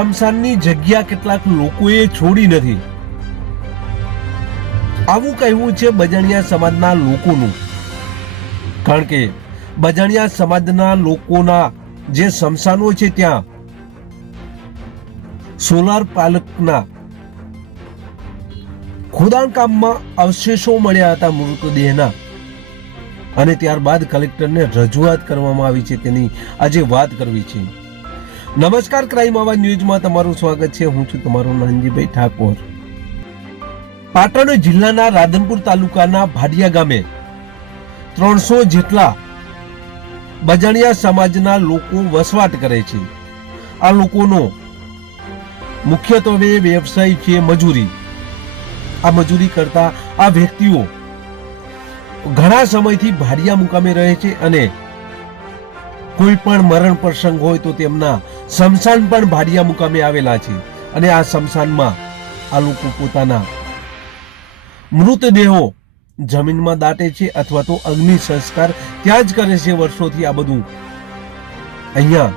સ્મશાનની જગ્યા કેટલાક લોકોએ છોડી નથી, આવું કહેવું છે બજાણિયા સમાજના લોકોનું। કારણ કે બજાણિયા સમાજના લોકોના જે સ્મશાનો છે ત્યાં સોલાર પાલકના ખોદાણ કામમાં અવશેષો મળ્યા હતા મૃતદેહના, અને ત્યારબાદ કલેક્ટરને રજૂઆત કરવામાં આવી છે, તેની આજે વાત કરવી છે। નમસ્કાર, ક્રાઇમ આવાજ ન્યૂઝમાં તમારું સ્વાગત છે। હું છું તમારો નાનજીભાઈ ઠાકોર। પાટણ જિલ્લાના રાધનપુર તાલુકાના ભાડિયા ગામે 300 જેટલા બજાણિયા સમાજના લોકો વસવાટ કરે છે। આ લોકોનો મુખ્યત્વે વ્યવસાય છે મજૂરી। આ મજૂરી કરતા આ વ્યક્તિઓ ઘણા સમયથી ભાડિયા મુકામે રહે છે અને કોઈ પણ મરણ પ્રસંગ હોય તો તેમના સ્મશાન પણ ભાડિયા મુકામે આવેલા છે, અને આ સ્મશાનમાં આ લોકો પોતાના મૃતદેહો જમીનમાં દાટે છે અથવા તો અગ્નિ સંસ્કાર ત્યાં જ કરે છે। વર્ષોથી આ બધું અહીંયા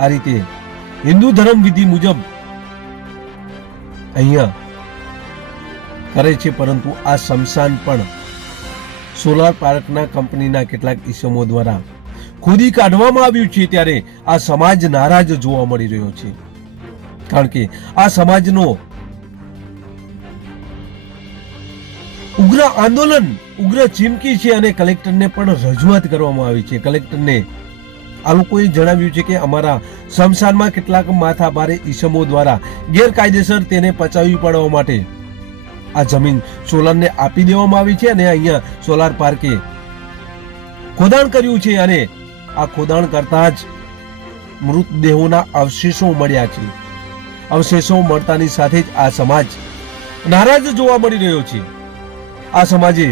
આ રીતે હિન્દુ ધર્મ વિધિ મુજબ અહીંયા કરે છે, પરંતુ આ સ્મશાન પણ સોલાર પાર્કના કંપનીના કેટલાક ઈસમો દ્વારા ખોદી કાઢવામાં આવ્યું છે। ત્યારે આ સમાજ નારાજ જોવા મળી રહ્યો છે, કારણ કે આ સમાજનો ઉગ્ર આંદોલન, ઉગ્ર ચીમકી છે, અને કલેક્ટરને પણ રજૂઆત કરવામાં આવી છે। કલેક્ટરને આ લોકોએ જણાવ્યું છે કે અમારા સ્મશાનમાં કેટલાક માથાભારે ઈસમો દ્વારા ગેરકાયદેસર તેને પચાવી પાડવા માટે આ જમીન સોલારને આપી દેવામાં આવી છે, અને અહીંયા સોલાર પાર્કે ખોદાણ કર્યું છે, અને આ ખોદાણ કરતા જ મૃતદેહોના અવશેષો મળ્યા છે। અવશેષો મળતાની સાથે જ આ સમાજ નારાજ જોવા મળી રહ્યો છે। આ સમાજે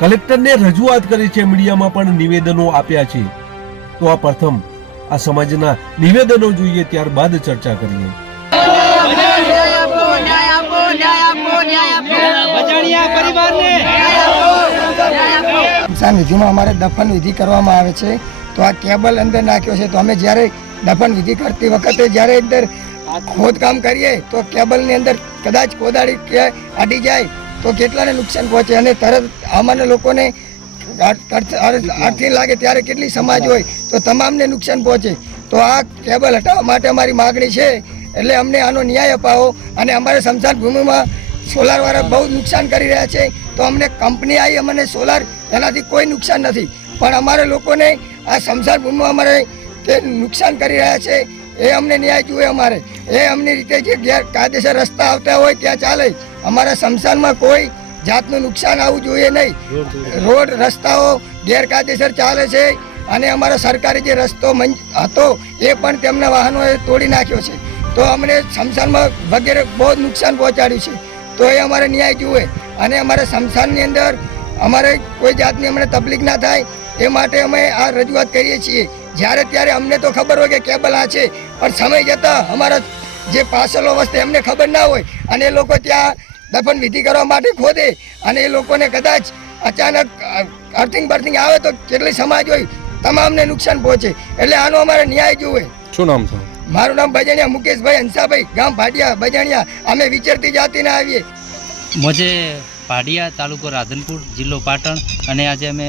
કલેક્ટરને રજૂઆત કરી છે, મીડિયામાં પણ નિવેદનો આપ્યા છે। તો આ પ્રથમ આ સમાજના નિવેદનો જોઈએ, ત્યારબાદ ચર્ચા કરીએ। સ્મશાન વિધિમાં અમારે દફન વિધિ કરવામાં આવે છે, તો આ કેબલ અંદર નાખ્યો છે, તો અમે જ્યારે દફન વિધિ કરતી વખતે જ્યારે અંદર ખોદકામ કરીએ તો કેબલની અંદર કદાચ કોદાળી કે અડી જાય તો કેટલાને નુકસાન પહોંચે, અને તરત અમારે લોકોને આર્થિક લાગે ત્યારે કેટલી સમાજ હોય તો તમામને નુકસાન પહોંચે। તો આ કેબલ હટાવવા માટે અમારી માગણી છે, એટલે અમને આનો ન્યાય અપાવો। અને અમારે સ્મશાન ભૂમિમાં સોલારવાળા બહુ નુકસાન કરી રહ્યા છે, તો અમને કંપની આવી અમને સોલાર એનાથી કોઈ નુકસાન નથી, પણ અમારે લોકોને આ સ્મશાન ભૂમિમાં અમારે તે નુકસાન કરી રહ્યા છે, એ અમને ન્યાય જોઈએ। અમારે એ અમની રીતે જે ગેરકાયદેસર રસ્તા આવતા હોય ત્યાં ચાલે, અમારા સ્મશાનમાં કોઈ જાતનું નુકસાન આવવું જોઈએ નહીં। રોડ રસ્તાઓ ગેરકાયદેસર ચાલે છે, અને અમારો સરકારી જે રસ્તો હતો એ પણ તેમના વાહનોએ તોડી નાખ્યો છે, તો અમને સ્મશાનમાં વગેરે બહુ જ નુકસાન પહોંચાડ્યું છે, તો એ અમારે ન્યાય જુએ। અને અમારા સ્મશાનની અંદર અમારે કોઈ જાતની અમને તકલીફ ના થાય એ માટે અમે આ રજૂઆત કરીએ છીએ। જ્યારે ત્યારે અમને તો ખબર હોય કે કેબલ આ છે, પણ સમય જતાં અમારા જે પાછળનો વસ્તુ એમને ખબર ના હોય, અને એ લોકો ત્યાં દફન વિધિ કરવા માટે ખોદે, અને એ લોકોને કદાચ અચાનક અર્થિંગ બર્થિંગ આવે તો કેટલી સમાજ હોય તમામને નુકસાન પહોંચે, એટલે આનો અમારે ન્યાય જુએ। શું નામ છે? મારું નામ બજાણિયા મુકેશભાઈ હંસાભાઈ, ગામ ભાડિયા બજાણિયા। અમે વિચરતી જાતિના આવીએ। મોજે ભાડિયા, તાલુકો રાધનપુર, જિલ્લો પાટણ। અને આજે અમે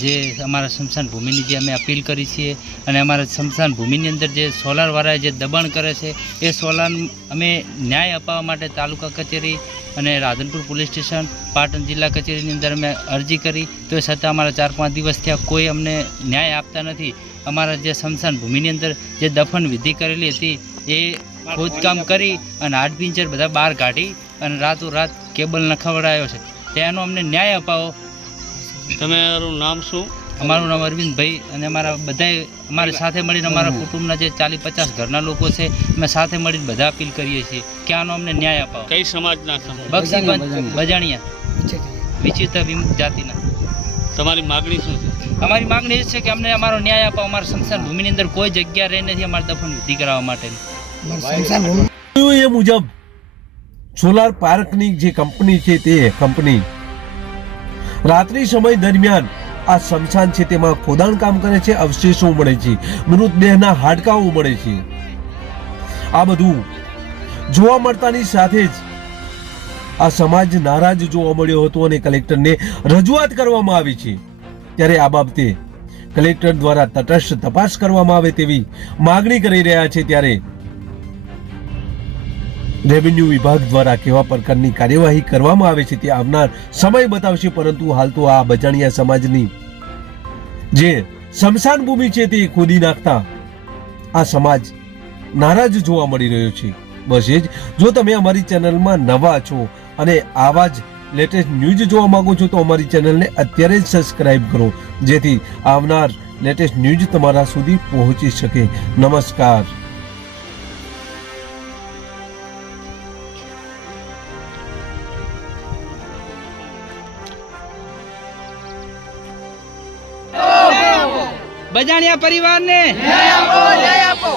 જે અમારા સ્મશાન ભૂમિની જે અમે અપીલ કરી છીએ, અને અમારા સ્મશાન ભૂમિની અંદર જે સોલારવાળાએ જે દબાણ કરે છે એ સોલાર અમે ન્યાય અપાવવા માટે તાલુકા કચેરી અને રાધનપુર પોલીસ સ્ટેશન, પાટણ જિલ્લા કચેરીની અંદર અમે અરજી કરી, તો એ છતાં અમારા 4-5 દિવસ થયા કોઈ અમને ન્યાય આપતા નથી। અમારા જે સ્મશાન ભૂમિની અંદર જે દફન વિધિ કરેલી હતી એ ખોદકામ કરી અને હાડપિંજર બધા બહાર કાઢી અને રાતોરાત કેબલ નખવડાયો છે, તેનો અમને ન્યાય અપાવો। તમારું નામ શું? અમારું નામ અરવિંદભાઈ, અને અમારા બધાએ અમારી સાથે મળીને અમારા કુટુંબના જે 40-50 ઘરના લોકો છે, અમે સાથે મળીને બધા અપીલ કરીએ છીએ કે આનો અમને ન્યાય અપાવો। કઈ સમાજના? બક્ષી બજાણિયા, વિચિત્ર વિમુક્ત જાતિના। તમારી માગણી શું છે? અમારી માગણી એ છે કે અમને અમારો ન્યાય અપાવો। અમારા સ્મશાન ભૂમિની અંદર કોઈ જગ્યા રહી નથી અમારે દફન વિધિ કરાવવા માટે। એ મુજબ સોલાર પાર્કની જે કંપની છે તે કંપની રાત્રિ સમય દરમિયાન આ સ્મશાન છે તેમાં ખોદાણ કામ કરે છે, અવશેષો મળે છે, મૃતદેહના હાડકાઓ મળે છે, આ બધું જોવા મળતાની સાથે જ આ સમાજ નારાજ જોવા મળ્યો હતો અને કલેક્ટરને રજૂઆત કરવામાં આવી છે. ત્યારે આ બાબતે કલેક્ટર દ્વારા તટસ્થ તપાસ કરવામાં આવે તેવી માગણી કરી રહ્યા છે. ત્યારે રેવન્યુ વિભાગ દ્વારા કેવા પ્રકારની કાર્યવાહી કરવામાં આવે છે તે આવનાર સમય બતાવશે. પરંતુ હાલ તો આ બજાણિયા સમાજની જે સ્મશાન ભૂમિ છે તે ખોદી નાખતા આ સમાજ નારાજ જોવા મળી રહ્યો છે. બસ એ જ. જો તમે અમારી ચેનલમાં નવા છો અને આવા જ લેટેસ્ટ ન્યૂઝ જોવા માંગો છો તો અમારી ચેનલને અત્યારે જ સબસ્ક્રાઇબ કરો, જેથી આવનાર લેટેસ્ટ ન્યૂઝ તમારા સુધી પહોંચી શકે. નમસ્કાર. બજાણિયા પરિવારને ન્યાય આપો.